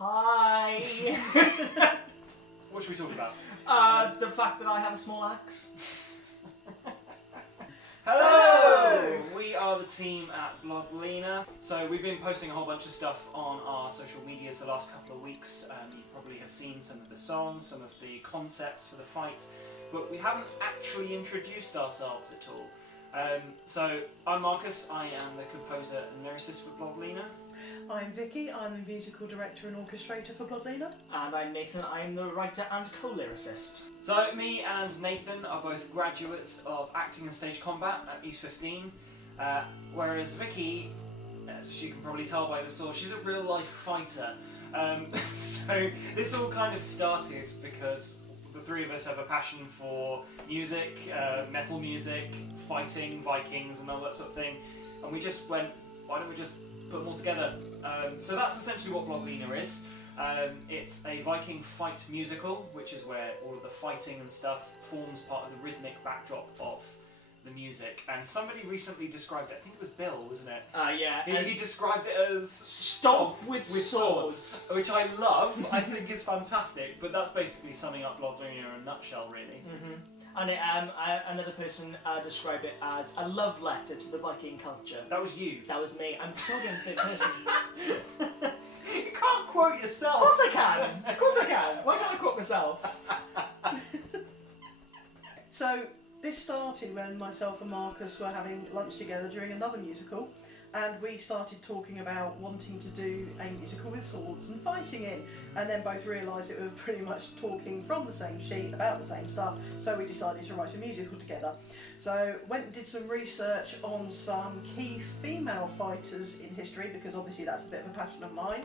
Hi! What should we talk about? The fact that I have a small axe. Hello! We are the team at Bloodlina. So we've been posting a whole bunch of stuff on our social medias the last couple of weeks. You probably have seen some of the songs, some of the concepts for the fight, but we haven't actually introduced ourselves at all. So I'm Marcus, I am the composer and lyricist for Bloodlina. I'm Vicky, I'm the musical director and orchestrator for Bloodlina. And I'm Nathan, I'm the writer and co-lyricist. So me and Nathan are both graduates of acting and stage combat at East 15, whereas Vicky, as you can probably tell by the sword, she's a real life fighter. So this all kind of started because the three of us have a passion for music, metal music, fighting, Vikings and all that sort of thing, and we just went, why don't we just put them all together? So that's essentially what Bloodlina is. It's a Viking fight musical, which is where all of the fighting and stuff forms part of the rhythmic backdrop of the music. And somebody recently described it, I think it was Bill, wasn't it? Yeah. He described it as Stomp with swords. which I love, I think is fantastic, but that's basically summing up Bloodlina in a nutshell, really. Mm-hmm. And another person described it as a love letter to the Viking culture. That was you. That was me. I'm talking third person. You can't quote yourself! Of course I can! Of course I can! Why can't I quote myself? So this started when myself and Marcus were having lunch together during another musical, and we started talking about wanting to do a musical with swords and fighting in, and then both realised that we were pretty much talking from the same sheet about the same stuff, so we decided to write a musical together. So went and did some research on some key female fighters in history, because obviously that's a bit of a passion of mine,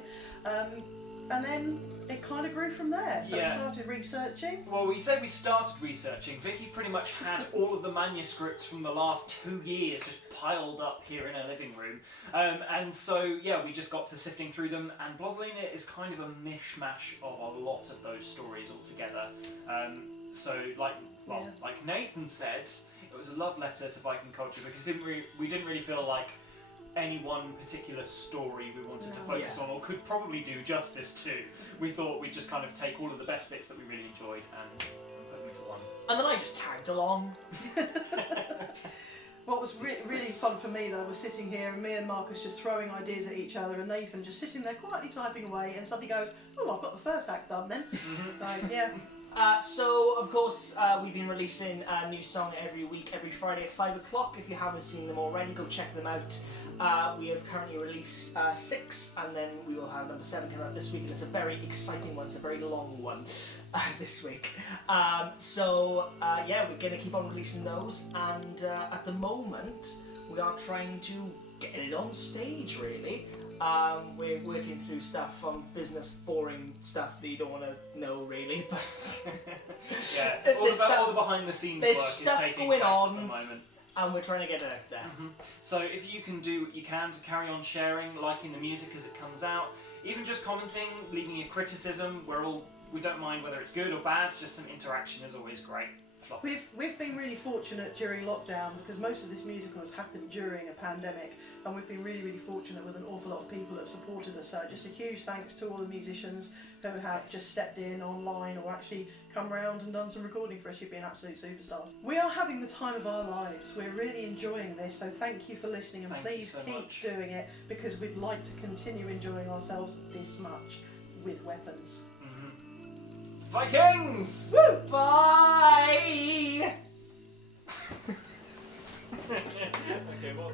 and then it kind of grew from there. So we started researching. Well, we say we started researching. Vicky pretty much had all of the manuscripts from the last 2 years just piled up here in her living room. And so, yeah, we just got to sifting through them, and Bloodlina is kind of a mishmash of a lot of those stories all together. So, like Nathan said, it was a love letter to Viking culture, because we didn't really feel like any one particular story we wanted to focus on, or could probably do justice to. We thought we'd just kind of take all of the best bits that we really enjoyed and put them into one. And then I just tagged along. What was really fun for me though was sitting here and me and Marcus just throwing ideas at each other, and Nathan just sitting there quietly typing away, and suddenly goes, oh, I've got the first act done then. So yeah. So, of course, we've been releasing a new song every week, every Friday at 5 o'clock. If you haven't seen them already, go check them out. We have currently released 6, and then we will have number 7 come out this week, and it's a very exciting one, it's a very long one this week. Yeah, we're going to keep on releasing those, and at the moment, we are trying to get it on stage, really. We're working through stuff from business, boring stuff that you don't want to know, really. But yeah, all the behind the scenes work is taking place at the moment. And we're trying to get it out there. So if you can do what you can to carry on sharing, liking the music as it comes out, even just commenting, leaving a criticism, we don't mind whether it's good or bad, just some interaction is always great. We've been really fortunate during lockdown, because most of this musical has happened during a pandemic, and we've been really fortunate with an awful lot of people that have supported us. So just a huge thanks to all the musicians who have just stepped in online or actually come round and done some recording for us. You've been absolute superstars. We are having the time of our lives. We're really enjoying this, so thank you for listening, and please keep doing it, because we'd like to continue enjoying ourselves this much with weapons. Vikings! Woo! Bye! Okay, well...